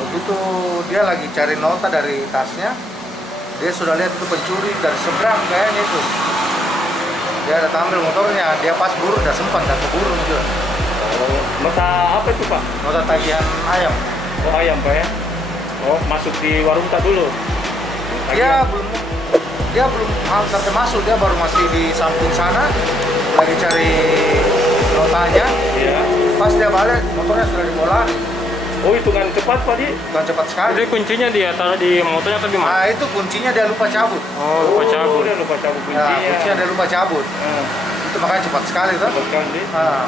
Begitu dia lagi cari nota dari tasnya, dia sudah lihat itu pencuri dari seberang kayaknya itu. Dia ada ambil motornya, dia pas buru, udah sempat dan keburu juga. Oh, nota apa itu Pak? Nota tagihan ayam. Oh ayam Pak ya? Oh masuk di warung tak dulu? Dia Tagihan. belum sampai masuk, dia baru masih di samping sana, lagi cari notanya. Iya. Pas dia balik, motornya sudah dibola. Oh hitungan cepat Pak di? Bukan cepat sekali. Jadi kuncinya dia taruh di motornya atau di mana? Nah itu kuncinya dia lupa cabut. Oh, lupa cabut. Dia lupa cabut Nah, kuncinya. kuncinya dia lupa cabut. Nah, Itu makanya cepat sekali tuh. cepat sekali. Nah.